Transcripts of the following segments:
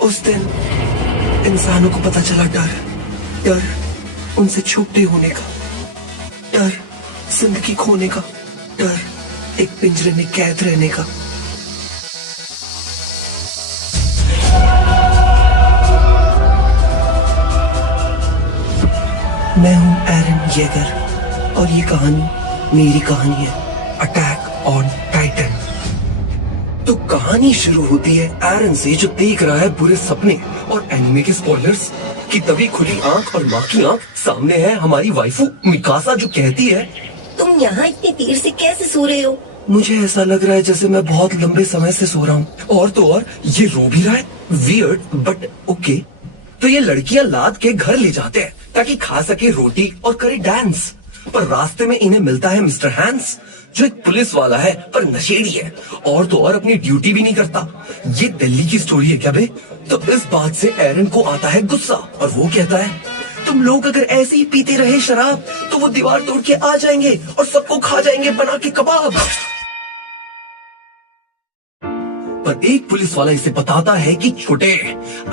उस दिन इंसानों को पता चला डर उनसे छोटे होने का, डर जिंदगी खोने का, डर एक पिंजरे में कैद रहने का। मैं हूं एरन येगर और ये कहानी मेरी कहानी है, अटैक ऑन टाइटन। तो कहानी शुरू होती है एरन से जो देख रहा है बुरे सपने और एनिमे के स्पॉयलर्स कि तभी खुली आंख और माँ की आंख सामने है हमारी वाइफू मिकासा जो कहती है, तुम यहाँ इतनी देर से कैसे सो रहे हो? मुझे ऐसा लग रहा है जैसे मैं बहुत लंबे समय से सो रहा हूँ। और तो और ये रो भी रहा है, वियर्ड बट ओके। तो ये लड़कियां लाद के घर ले जाते हैं ताकि खा सके रोटी और करे डांस, पर रास्ते में इन्हें मिलता है मिस्टर हैंस जो एक पुलिस वाला है पर नशेड़ी है, और तो और अपनी ड्यूटी भी नहीं करता। ये दिल्ली की स्टोरी है क्या बे? तो इस बात से एरन को आता है गुस्सा और वो कहता है, तुम लोग अगर ऐसे ही पीते रहे शराब तो वो दीवार तोड़ के आ जाएंगे और सबको खा जाएंगे बना के कबाब। पर एक पुलिस वाला इसे बताता है कि छोटे,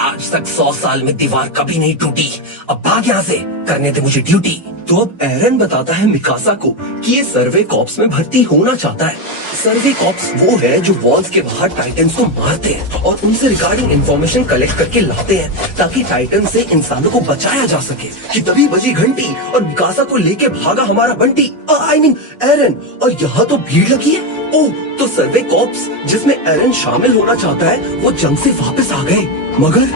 आज तक 100 साल में दीवार कभी नहीं टूटी, अब भाग यहाँ से, करने दे मुझे ड्यूटी। तो अब एरन बताता है मिकासा को कि ये सर्वे कॉप्स में भर्ती होना चाहता है। सर्वे कॉप्स वो है जो वॉल्स के बाहर टाइटन्स को मारते हैं और उनसे रिगार्डिंग इंफॉर्मेशन कलेक्ट करके लाते हैं ताकि टाइटन से इंसानों को बचाया जा सके। कि तभी बजी घंटी और मिकासा को लेके भागा हमारा बंटी, आई मीन एरन, और यहाँ तो भीड़ लगी है। ओह, तो सर्वे कॉप्स जिसमें एरन शामिल होना चाहता है वो जंग से वापस आ गए, मगर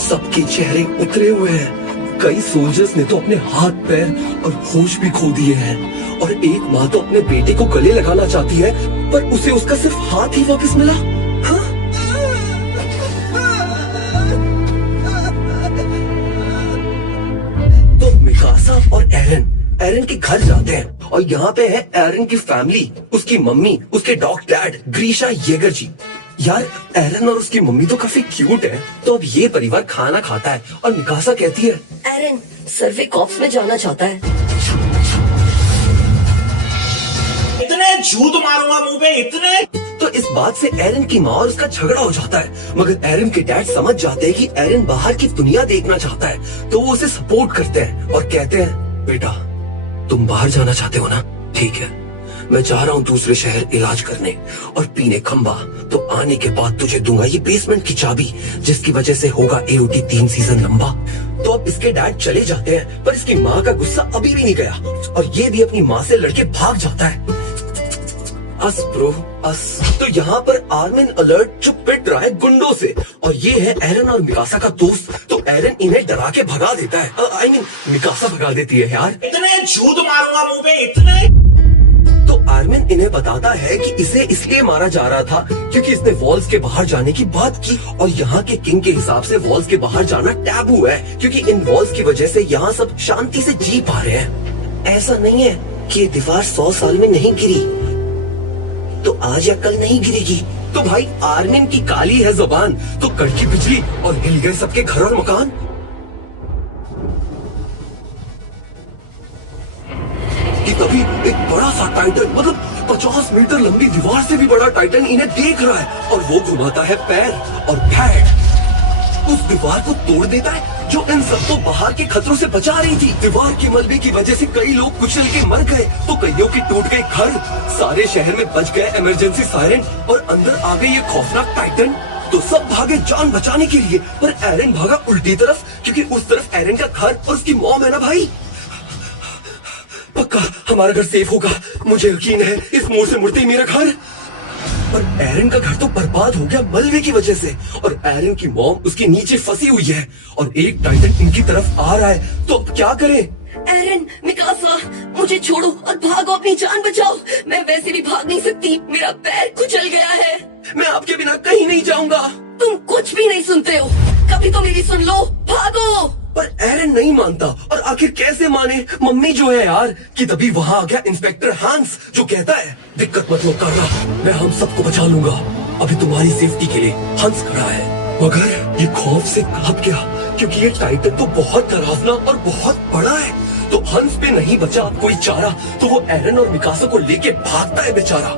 सबके चेहरे उतरे हुए हैं। कई सोल्जर्स ने तो अपने हाथ पैर और होश भी खो दिए हैं और एक माँ तो अपने बेटे को गले लगाना चाहती है पर उसे उसका सिर्फ हाथ ही वापस मिला। हाँ? तो मिकासा और एरन के घर जाते हैं और यहाँ पे है एरन की फैमिली, उसकी मम्मी, उसके डॉग डैड ग्रीशा येगर जी। यार एरन और उसकी मम्मी तो काफी क्यूट है। तो अब ये परिवार खाना खाता है और मिकासा कहती है, एरन सर्वे कॉप्स में जाना चाहता है। इतने झूठ मारूंगा मुंह पे, इतने। तो इस बात से एरन की माँ और उसका झगड़ा हो जाता है, मगर एरन के डैड समझ जाते हैं कि एरन बाहर की दुनिया देखना चाहता है, तो वो उसे सपोर्ट करते हैं और कहते हैं, बेटा तुम बाहर जाना चाहते हो ना, ठीक है, मैं जा रहा हूँ दूसरे शहर इलाज करने और पीने खंबा, तो आने के बाद तुझे दूंगा ये बेसमेंट की चाबी जिसकी वजह से होगा AOT 3 सीजन लंबा। तो अब इसके डैड चले जाते हैं पर इसकी माँ का गुस्सा अभी भी नहीं गया और ये भी अपनी माँ से लड़के भाग जाता है। अस ब्रो अस। तो यहाँ पर आर्मिन अलर्ट जो पिट रहा है गुंडों से और ये है एरन और मिकासा का दोस्त। तो एरन इन्हें डरा के भगा देता है, आई मीन मिकासा भगा देती है यार। इतने झूठ मारूंगा मुंह पे, इतने। तो आर्मिन इन्हें बताता है कि इसे इसलिए मारा जा रहा था क्योंकि इसने वॉल्स के बाहर जाने की बात की और यहाँ के किंग के हिसाब से वॉल्स के बाहर जाना टैबू है क्योंकि इन वॉल्स की वजह से यहाँ सब शांति से जी पा रहे हैं। ऐसा नहीं है कि ये दीवार 100 साल में नहीं गिरी तो आज या कल नहीं गिरेगी। तो भाई आर्मिन की काली है जुबान, तो कड़की बिजली और हिल गए सबके घर और मकान। कि तभी एक बड़ा सा टाइटन, मतलब 50 मीटर लंबी दीवार से भी बड़ा टाइटन इन्हें देख रहा है और वो घुमाता है पैर और फैट उस दीवार को तोड़ देता है जो इन सबको बाहर के खतरों से बचा रही थी। दीवार के मलबे की वजह से कई लोग कुचल के मर गए, तो कईयों के टूट गए घर, सारे शहर में बज गए इमरजेंसी सायरन और अंदर आ गई ये खौफनाक टाइटन। तो सब भागे जान बचाने के लिए, पर एरन भागा उल्टी तरफ क्योंकि उस तरफ एरन का घर और उसकी मॉम है ना भाई। पक्का हमारा घर सेफ होगा, मुझे यकीन है, इस मोड़ से मुड़ते ही मेरा घर। पर एरन का घर तो बर्बाद हो गया मलबे की वजह से और एरन की मॉम उसके नीचे फंसी हुई है और एक टाइटन इनकी तरफ आ रहा है। तो अब क्या करें? एरन, मिकासा, मुझे छोड़ो और भागो, अपनी जान बचाओ। मैं वैसे भी भाग नहीं सकती, मेरा पैर कुचल गया है। मैं आपके बिना कहीं नहीं जाऊंगा। तुम कुछ भी नहीं सुनते हो, कभी तो मेरी सुन लो, भागो। पर एरन नहीं मानता और आखिर कैसे माने, मम्मी जो है यार। कि तभी वहाँ आ गया इंस्पेक्टर हांस जो कहता है, दिक्कत मत लो करना, मैं हम सबको बचा लूंगा, अभी तुम्हारी सेफ्टी के लिए हंस खड़ा है। मगर ये खौफ से कांप गया क्योंकि ये टाइटन तो बहुत डरावना और बहुत बड़ा है। तो हंस पे नहीं बचा कोई चारा, तो वो एरन और मिकासा को लेके भागता है बेचारा।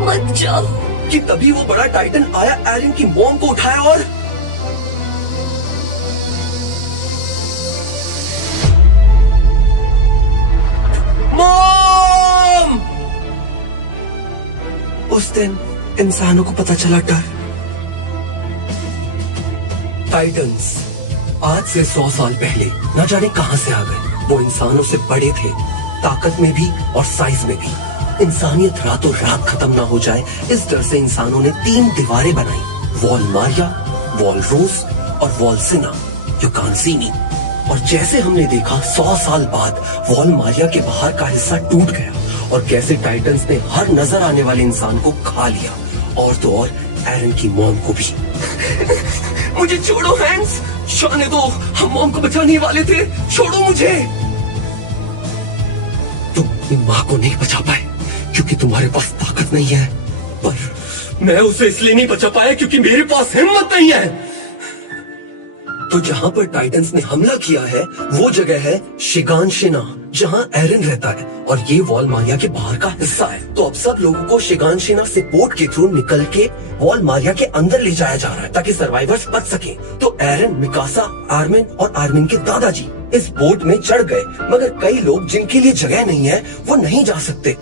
मत जाओ, कि तभी वो बड़ा टाइटन आया, एरन की मॉम को उठाया और मॉम! उस दिन इंसानों को पता चला डर। टाइटन्स आज से 100 साल पहले न जाने कहां से आ गए। वो इंसानों से बड़े थे, ताकत में भी और साइज में भी। इंसानियत रातों रात खत्म ना हो जाए, इस डर से इंसानों ने 3 दीवारें बनाई, वॉल मारिया, वॉल रोज और wall Sina, you can't see me. और जैसे हमने देखा 100 साल बाद वॉल मारिया के बाहर का हिस्सा टूट गया और कैसे टाइटन्स ने हर नजर आने वाले इंसान को खा लिया, और तो और एरन की मॉम को भी। मुझे छोड़ो हैंस, जाने दो, हम मॉम को बचाने वाले थे, छोड़ो मुझे। तुम अपनी माँ को नहीं बचा पाए क्योंकि तुम्हारे पास ताकत नहीं है, पर मैं उसे इसलिए नहीं बचा पाया क्योंकि मेरे पास हिम्मत नहीं है। तो जहां पर टाइटन्स ने हमला किया है वो जगह है शिगानशिना, जहां एरन रहता है, और ये वॉल मारिया के बाहर का हिस्सा है। तो अब सब लोगों को शिगानशिना से बोट के थ्रू निकल के वॉल मारिया के अंदर ले जाया जा रहा है ताकि सर्वाइवर्स बच सके। तो एरन, मिकासा, आर्मिन और आर्मिन के दादाजी इस बोट में चढ़ गए, मगर कई लोग जिनके लिए जगह नहीं है वो नहीं जा सकते।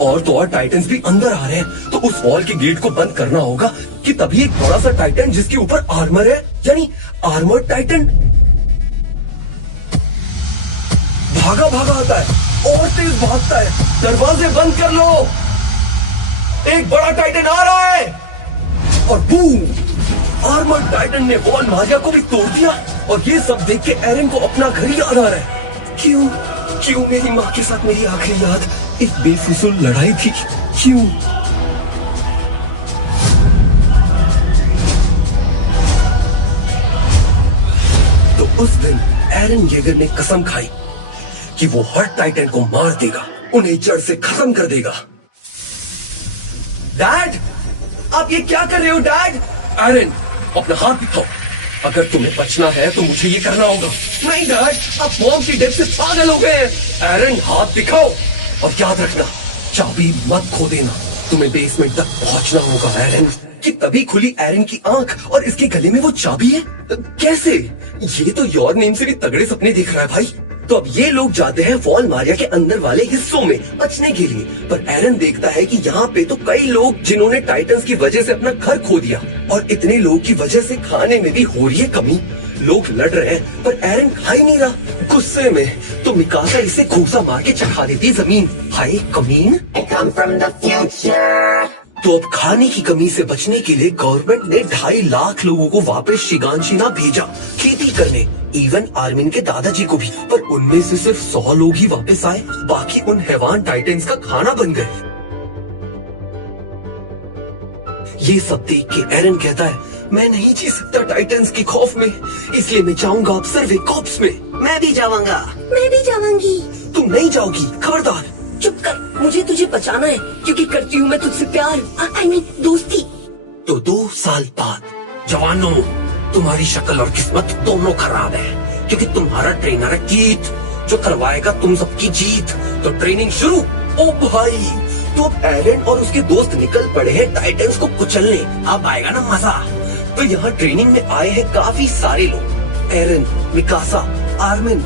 और तो और टाइटन्स भी अंदर आ रहे हैं, तो उस वॉल के गेट को बंद करना होगा कि तभी एक बड़ा सा टाइटन जिसके ऊपर आर्मर है, यानी आर्मर्ड टाइटन, भागा भागा आता है और तेज भागता है। दरवाजे बंद कर लो, एक बड़ा टाइटन आ रहा है। और बूम, आर्मर्ड टाइटन ने वॉल मारिया को भी तोड़ दिया। और ये सब देख के एरन को अपना घर याद आ रहा है। क्यों मेरी माँ के साथ मेरी आखिरी याद एक बेफिजूल लड़ाई थी, क्यों? तो उस दिन एरन येगर ने कसम खाई कि वो हर टाइटन को मार देगा, उन्हें जड़ से खत्म कर देगा। डैड, आप ये क्या कर रहे हो डैड? एरन, अपना हाथ दिखाओ। अगर तुम्हें बचना है तो मुझे ये करना होगा। नहीं डैड, आप मॉम की डेथ से पागल हो गए हैं। एरन, हाथ दिखाओ और याद रखना, चाबी मत खो देना। तुम्हें बेसमेंट तक पहुंचना होगा एरन। कि तभी खुली एरन की आंख और इसके गले में वो चाबी है। कैसे? ये तो योर नेम से भी तगड़े सपने देख रहा है भाई। तो अब ये लोग जाते हैं वॉल मारिया के अंदर वाले हिस्सों में बचने के लिए, पर एरन देखता है कि यहाँ पे तो कई लोग जिन्होंने टाइटन्स की वजह से अपना घर खो दिया, और इतने लोग की वजह से खाने में भी हो रही है कमी। लोग लड़ रहे हैं पर एरन खा ही नहीं रहा। गुस्से में तो मिकासा इसे घूसा मार के चखा देती जमीन। हाय कमीन। I come from the future. तो अब खाने की कमी से बचने के लिए गवर्नमेंट ने 2.5 लाख लोगों को वापस शिगानशिना भेजा खेती करने, इवन आर्मिन के दादाजी को भी। पर उनमें से सिर्फ 100 लोग ही वापस आए, बाकी उन हैवान टाइटन्स का खाना बन गए। ये सब देख के एरन कहता है, मैं नहीं जी सकता टाइटन्स के खौफ में, इसलिए मैं जाऊंगा अब सर्वे कॉर्प्स में। मैं भी जाऊंगा। मैं भी जाऊंगी। तुम नहीं जाओगी, खबरदार। चुप कर, मुझे तुझे बचाना है क्योंकि करती हूँ मैं तुझसे प्यार, I mean दोस्ती। तो 2 साल बाद, जवानों, तुम्हारी शक्ल और किस्मत दोनों खराब है क्योंकि तुम्हारा ट्रेनर है कीथ, जो करवाएगा तुम सबकी जीत। तो ट्रेनिंग शुरू। ओ भाई, तो अब एरन और उसके दोस्त निकल पड़े हैं टाइटन्स को कुचलने। अब आएगा ना मजा। तो यहाँ ट्रेनिंग में आए हैं काफी सारे लोग, Eren, Mikasa, Armin,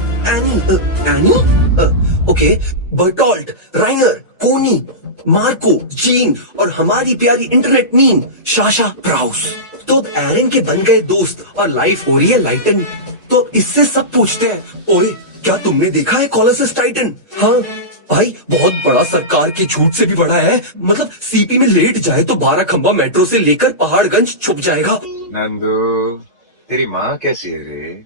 okay, Bertolt, Reiner, Connie, Marco, gene और हमारी प्यारी इंटरनेट मीन शाशा प्राउस। तो अब एरन के बन गए दोस्त और लाइफ हो रही है लाइटन। तो इससे सब पूछते हैं, ओए क्या तुमने देखा है कोलोसस टाइटन? हाँ भाई, बहुत बड़ा, सरकार के झूठ से भी बड़ा है। मतलब सीपी में लेट जाए तो 12 खंबा मेट्रो से लेकर पहाड़गंज छुप जाएगा। नंदू, तेरी माँ कैसी है रे?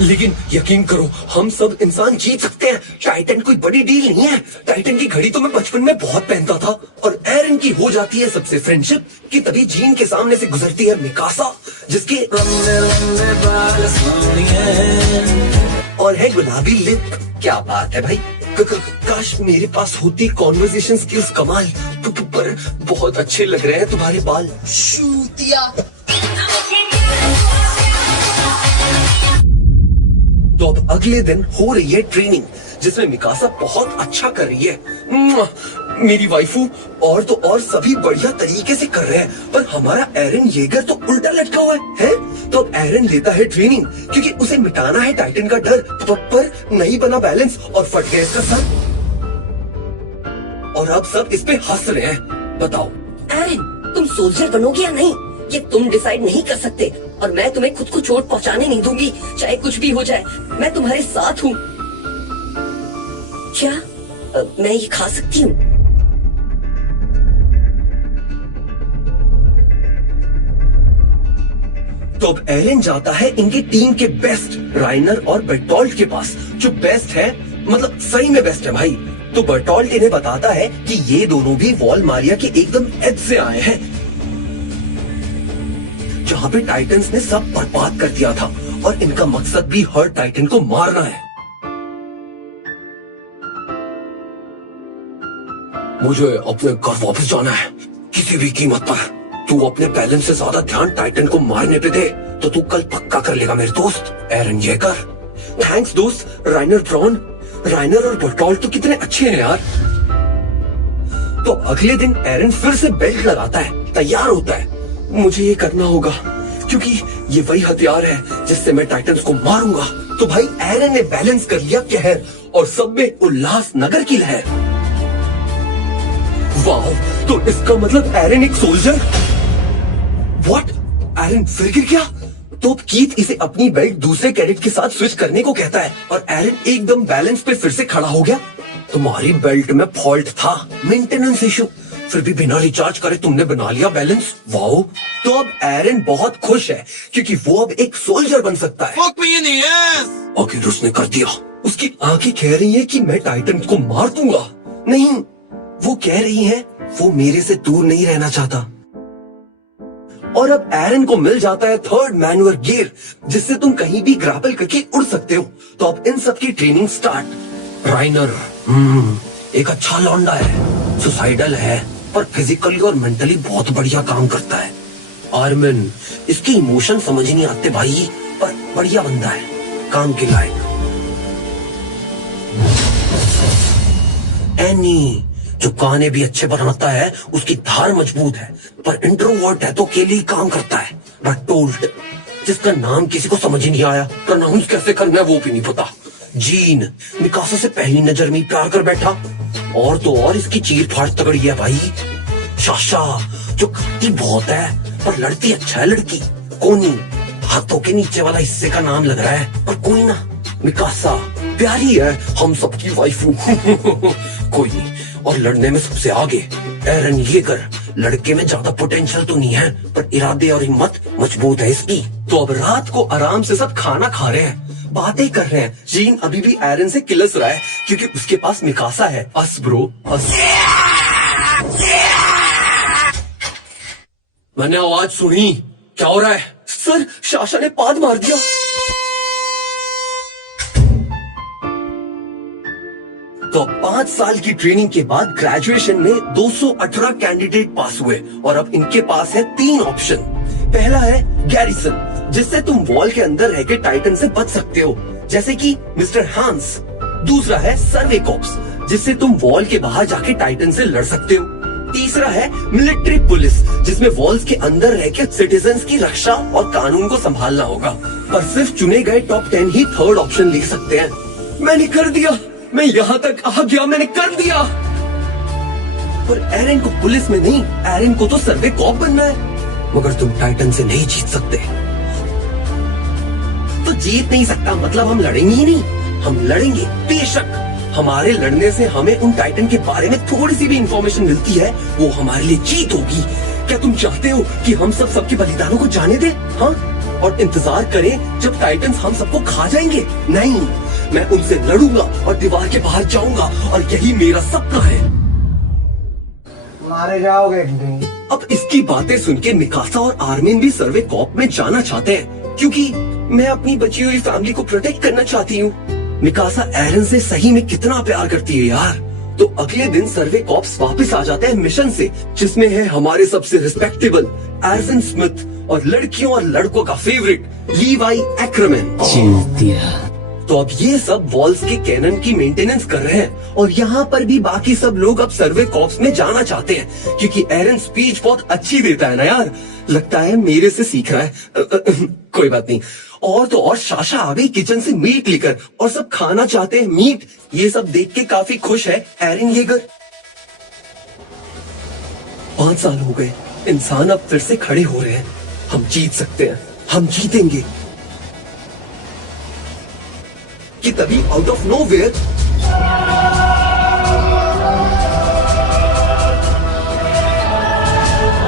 लेकिन यकीन करो, हम सब इंसान जीत सकते हैं। टाइटन कोई बड़ी डील नहीं है। टाइटन की घड़ी तो मैं बचपन में बहुत पहनता था। और एरन की हो जाती है सबसे फ्रेंडशिप कि तभी जीन के सामने से गुजरती है मिकासा, जिसके और है गुलाबी लिप। क्या बात है भाई, काश मेरे पास होती कॉन्वर्सेशन स्किल्स कमाल। पर बहुत अच्छे लग रहे हैं तुम्हारे बाल। शूतिया। तो अब अगले दिन हो रही है ट्रेनिंग, जिसमें मिकासा बहुत अच्छा कर रही है। मुआ! मेरी वाइफू और तो और सभी बढ़िया तरीके से कर रहे हैं, पर हमारा एरन येगर तो उल्टा लटका हुआ है? तो अब एरन लेता है ट्रेनिंग क्योंकि उसे मिटाना है टाइटन का डर, पर नहीं बना बैलेंस और फट गया इसका सर। और अब सब इस पे हंस रहे हैं। बताओ एरन, तुम सोल्जर बनोगे या नहीं, ये तुम डिसाइड नहीं कर सकते, और मैं तुम्हें खुद को चोट पहुंचाने नहीं दूंगी, चाहे कुछ भी हो जाए। मैं तुम्हारे साथ हूँ। क्या मैं ये खा सकती हूँ? तो अब एरन जाता है इनकी टीम के बेस्ट राइनर और बर्टोल्ट के पास, जो बेस्ट है, मतलब सही में बेस्ट है भाई। तो बर्टोल्ट इन्हें बताता है कि ये दोनों भी वॉल मारिया के एकदम एज से आए हैं, जहां पे टाइटंस ने सब बर्बाद कर दिया था, और इनका मकसद भी हर टाइटन को मारना है। मुझे अपने घर वापस जाना है किसी भी कीमत पर। तू अपने बैलेंस से ज्यादा ध्यान टाइटन को मारने पे दे, तो तू कल पक्का कर लेगा मेरे दोस्त एरन येगर। थैंक्स दोस्त राइनर ब्रॉन। राइनर और बर्टोल्ट तो कितने अच्छे हैं यार। तो अगले दिन एरन फिर से बेल्ट लगाता है, तैयार होता है। मुझे ये करना होगा क्योंकि ये वही हथियार है जिससे मैं टाइटन्स को मारूंगा। तो भाई एरन ने बैलेंस कर लिया कहर, और सब में उल्लास नगर की लहर। वाह, तो इसका मतलब एरन एक सोल्जर। व्हाट? एरन फिर गिर गया? तो कीथ इसे अपनी बेल्ट दूसरे कैडेट के साथ स्विच करने को कहता है, और एरन एकदम बैलेंस पे फिर से खड़ा हो गया। तुम्हारी बेल्ट में फॉल्ट था, मेंटेनेंस इशू, फिर भी बिना रिचार्ज करे तुमने बना लिया बैलेंस। वाओ। तो अब एरन बहुत खुश है क्योंकि वो अब एक सोल्जर बन सकता है। आखिर उसने कर दिया। उसकी आंखें कह रही हैं कि मैं टाइटन को मार दूंगा। नहीं, वो कह रही हैं वो मेरे से दूर नहीं रहना चाहता। और अब एरन को मिल जाता है थर्ड मैनुअल गियर, जिससे तुम कहीं भी ग्रैपल करके उड़ सकते हो। तो अब इन सब की ट्रेनिंग स्टार्ट। राइनर एक अच्छा लौंडा है, सुसाइडल है, पर फिजिकली और मेंटली बहुत बढ़िया काम करता है। आर्मिन, इसके इमोशन समझ नहीं आते भाई, पर बढ़िया बंदा है, काम के लायक। एनी, जो गाने भी अच्छे बनाता है, उसकी धार मजबूत है, पर इंट्रोवर्ट है तो अकेले ही काम करता है। बर्टोल्ट, जिसका नाम किसी को समझ ही नहीं आया, प्रोनाउंस कैसे करना है वो भी नहीं पता। जीन, मिकासा से पहली नजर में प्यार कर बैठा, और तो और इसकी चीर फाड़ तगड़ी है भाई। शाशा, जो खाती बहुत है पर लड़ती अच्छा है लड़की। कोनी, हाथों के नीचे वाला हिस्से का नाम लग रहा है, पर कोई ना। मिकासा प्यारी है, हम सबकी वाइफू। कोई नहीं, और लड़ने में सबसे आगे एरन येगर। लड़के में ज्यादा पोटेंशियल तो नहीं है, पर इरादे और हिम्मत मजबूत है इसकी। तो अब रात को आराम से सब खाना खा रहे हैं, बातें कर रहे हैं। जीन अभी भी एरन से किलस रहा है क्योंकि उसके पास मिकासा है। अस ब्रो, अस। मैंने आवाज सुनी, क्या हो रहा है? सर, शाशा ने पाद मार दिया। तो 5 साल की ट्रेनिंग के बाद ग्रेजुएशन में 218 कैंडिडेट पास हुए, और अब इनके पास है 3 ऑप्शन। पहला है गैरिसन, जिससे तुम वॉल के अंदर रह के टाइटन से बच सकते हो, जैसे कि मिस्टर हांस। दूसरा है सर्वे कॉप्स, जिससे तुम वॉल के बाहर जाके टाइटन से लड़ सकते हो। तीसरा है मिलिट्री पुलिस, जिसमें वॉल्स के अंदर रह के सिटीजन्स की रक्षा और कानून को संभालना होगा। पर सिर्फ चुने गए टॉप 10 ही थर्ड ऑप्शन ले सकते हैं। मैंने कर दिया, मैं यहाँ तक आ गया, मैंने कर दिया। पर एरन को पुलिस में नहीं, एरन को तो सर्वे कॉप बनना है। मगर तुम टाइटन से नहीं जीत सकते। तो जीत नहीं सकता मतलब हम लड़ेंगे ही नहीं? हम लड़ेंगे बेशक। हमारे लड़ने से हमें उन टाइटन के बारे में थोड़ी सी भी इंफॉर्मेशन मिलती है, वो हमारे लिए जीत होगी। क्या तुम चाहते हो कि हम सब सबके बलिदानों को जाने दें? हाँ, और इंतजार करें जब टाइटन्स हम सबको खा जाएंगे? नहीं, मैं उनसे लड़ूंगा और दीवार के बाहर जाऊंगा, और यही मेरा सपना है। मारे जाओगे एक दिन। अब इसकी बातें सुन के मिकासा और आर्मिन भी सर्वे कॉप में जाना चाहते हैं, क्योंकि मैं अपनी बची हुई फैमिली को प्रोटेक्ट करना चाहती हूँ। मिकासा एरन से सही में कितना प्यार करती है यार। तो अगले दिन सर्वे कॉप्स वापस आ जाते हैं मिशन से, जिसमें है हमारे सबसे रिस्पेक्टेबल एरसन स्मिथ और लड़कियों और लड़कों का फेवरेट लीवाई एक्रमैन। तो अब ये सब वॉल्स के कैनन की मेंटेनेंस कर रहे हैं और यहाँ पर भी बाकी सब लोग अब सर्वे कॉर्प्स में जाना चाहते हैं क्योंकि एरन स्पीच बहुत अच्छी देता है ना यार। लगता है मेरे से सीख रहा है। कोई बात नहीं। और तो और शाशा आ गई किचन से मीट लेकर और सब खाना चाहते हैं मीट। ये सब देख के काफी खुश है एरन येगर। 5 साल हो गए, इंसान अब फिर से खड़े हो रहे हैं। हम जीत सकते हैं, हम जीतेंगे। कि तभी out of nowhere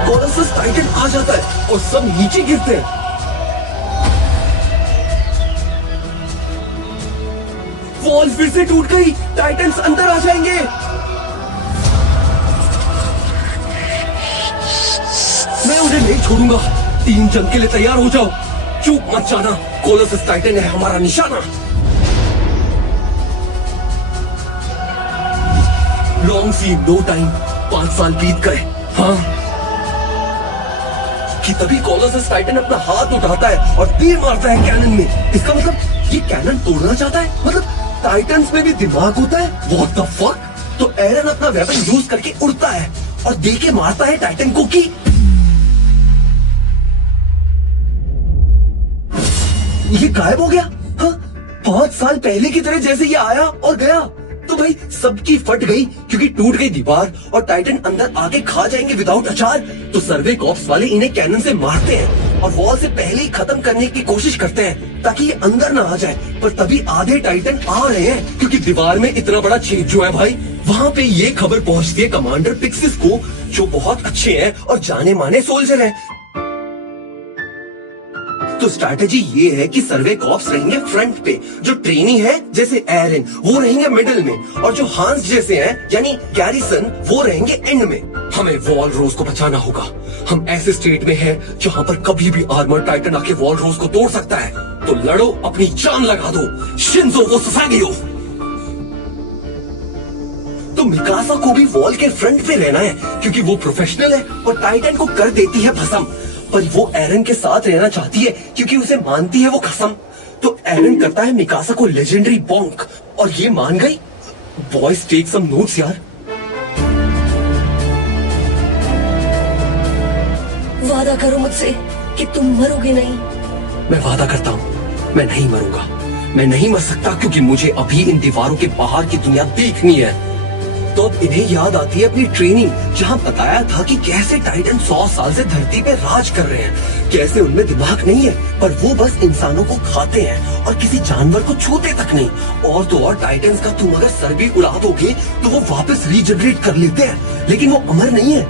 Colossus titan आ जाता है और सब नीचे गिरते हैं। वॉल फिर से टूट गई, टाइटन्स अंदर आ जाएंगे। मैं उन्हें नहीं छोड़ूंगा। 3 जंग के लिए तैयार हो जाओ। चूक मत जाना, कोलोसस टाइटन है हमारा निशाना। लॉन्ग सी नो टाइम, 5 साल बीत गए। हाँ कि तभी कोलोसस टाइटन अपना हाथ उठाता है और तीर मारता है कैनन में। इसका मतलब ये कैनन तोड़ना चाहता है। मतलब टाइटन्स में भी दिमाग होता है। What the fuck. तो एरन अपना वेपन यूज करके उड़ता है और दे के मारता है टाइटन को कि ये गायब हो गया। हाँ 5 साल पहले की तरह जैसे ये आया और गया। तो भाई सबकी फट गई क्योंकि टूट गई दीवार और टाइटन अंदर आके खा जाएंगे विदाउट अचार। तो सर्वे कॉर्प्स वाले इन्हें कैनन से मारते हैं और वॉल से पहले ही खत्म करने की कोशिश करते हैं ताकि ये अंदर ना आ जाए। पर तभी आधे टाइटन आ रहे हैं क्योंकि दीवार में इतना बड़ा छेद जो है भाई। वहाँ पे ये खबर पहुँचती है कमांडर पिक्सिस को, जो बहुत अच्छे हैं और जाने माने सोल्जर हैं। तो स्ट्रैटेजी ये है कि सर्वे कॉर्प्स रहेंगे फ्रंट पे, जो ट्रेनी है जैसे एरन वो रहेंगे मिडल में और जो हांस जैसे हैं यानी गैरिसन वो रहेंगे एंड में। हमें वॉल रोज को बचाना होगा। हम ऐसे स्टेट में हैं जहां पर कभी भी आर्मर टाइटन आके वॉल रोज को तोड़ सकता है। तो लड़ो, अपनी जान लगा दो। शिंजो वो ससागियो। तो मिकासा को भी वॉल के फ्रंट पे रहना है क्योंकि वो प्रोफेशनल है और टाइटन को कर देती है भस्म। पर वो एरन के साथ रहना चाहती है क्योंकि उसे मानती है वो कसम। तो एरन करता है मिकासा को लेजेंडरी बॉन्क और ये मान गई। बॉयज टेक सम नोट्स यार। वादा करो मुझसे कि तुम मरोगे नहीं। मैं वादा करता हूँ मैं नहीं मरूंगा। मैं नहीं मर सकता क्योंकि मुझे अभी इन दीवारों के बाहर की दुनिया देखनी है। तो अब इन्हें याद आती है अपनी ट्रेनिंग जहाँ बताया था कि कैसे टाइटन 100 साल से धरती पे राज कर रहे हैं। कैसे उनमें दिमाग नहीं है पर वो बस इंसानों को खाते हैं और किसी जानवर को छूते तक नहीं। और तो और टाइटन्स का तुम अगर सर भी उड़ा दोगे तो वो वापस रीजनरेट कर लेते हैं। लेकिन वो अमर नहीं है।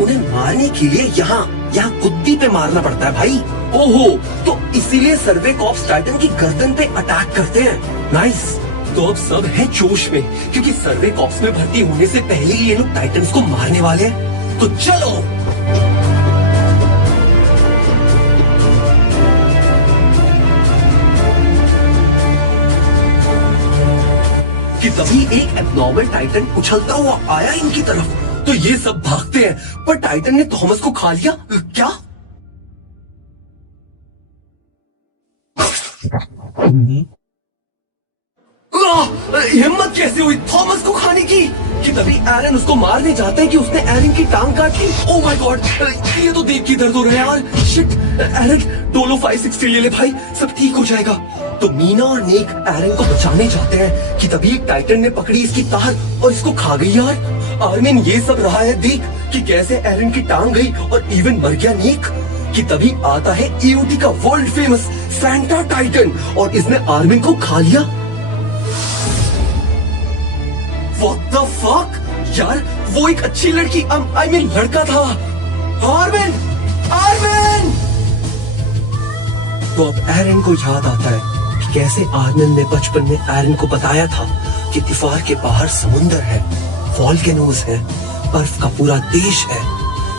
उन्हें मारने के लिए यहाँ कुत्ती पे मारना पड़ता है भाई। ओहो, तो इसीलिए सर्वे कॉर्प्स टाइटन की गर्दन पे अटैक करते हैं। नाइस। तो अब सब है जोश में क्योंकि सर्वे कॉर्प्स में भर्ती होने से पहले ही ये लोग टाइटन्स को मारने वाले हैं। तो चलो। कि तभी एक एब्नॉर्मल टाइटन उछलता हुआ आया इनकी तरफ। तो ये सब भागते हैं पर टाइटन ने थॉमस को खा लिया। क्या? हिम्मत कैसे हुई थॉमस को खाने की? कि तभी एरन उसको मारने जाते हैं कि उसने एरन की टांग काट ली। ओह माय गॉड, ये तो देख के दर्द हो रहा है यार। शिट, एरन डोलो 560 ले ले भाई, सब ठीक हो जाएगा। तो मीना और नेक एरन को बचाने जाते हैं कि तभी एक टाइटन ने पकड़ी इसकी तार और इसको खा गई यार। आर्मिन ये सब रहा है देख कि कैसे एरन की टांग गई और इवन मर गया नेक। कि तभी आता है ईओटी का वर्ल्ड फेमस सैंटा टाइटन और इसने आर्मिन को खा लिया। What the fuck? यार वो एक अच्छी लड़की I mean लड़का था। Armin, Armin. तो अब एरन को याद आता है कि कैसे आर्मिन ने बचपन में एरन को बताया था कि दीवार के बाहर समुंदर है, वॉल्केनोज है, बर्फ का पूरा देश है,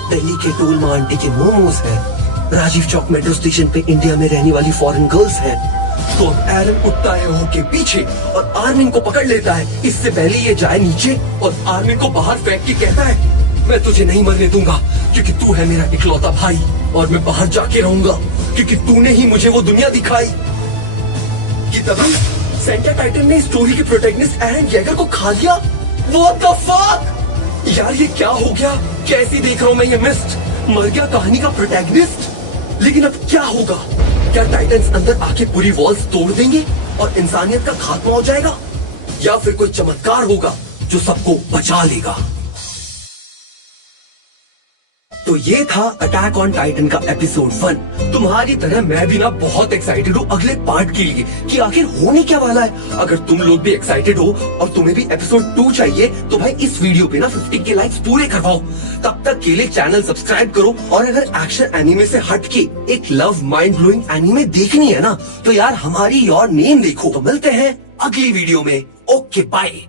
दिल्ली के टोलमा आंटी के मोमोज है, राजीव चौक मेट्रो स्टेशन पे इंडिया में रहने वाली फॉरेन गर्ल्स है। तो अब एरन उठता है होके पीछे और आर्मिन को पकड़ लेता है इससे पहले ये जाए नीचे और आर्मिन को बाहर फेंक के कहता है मैं तुझे नहीं मरने दूंगा क्योंकि तू है मेरा इकलौता भाई और मैं बाहर जाके रहूंगा क्योंकि तूने ही मुझे वो दुनिया दिखाई। कि तभी सेंटा टाइटन ने स्टोरी के प्रोटैगनिस्ट एरन येगर को खा लिया। What the fuck? यार ये क्या हो गया? कैसे देख रहा हूँ मैं ये मिस्ट? मर गया कहानी का प्रोटैगनिस्ट। लेकिन अब क्या होगा? क्या टाइटन्स अंदर आके पूरी वॉल्स तोड़ देंगे और इंसानियत का खात्मा हो जाएगा, या फिर कोई चमत्कार होगा जो सबको बचा लेगा? तो ये था अटैक ऑन टाइटन का एपिसोड 1। तुम्हारी तरह मैं भी ना बहुत एक्साइटेड हूँ अगले पार्ट के लिए कि आखिर होने क्या वाला है। अगर तुम लोग भी एक्साइटेड हो और तुम्हें भी एपिसोड 2 चाहिए तो भाई इस वीडियो पे ना 50 के लाइक्स पूरे करवाओ। तब तक के लिए चैनल सब्सक्राइब करो, और अगर एक्शन एनिमे से हटके एक लव माइंड ब्लोइंग एनिमे देखनी है ना तो यार हमारी योर नेम देखो। तो मिलते हैं अगली वीडियो में। Okay bye.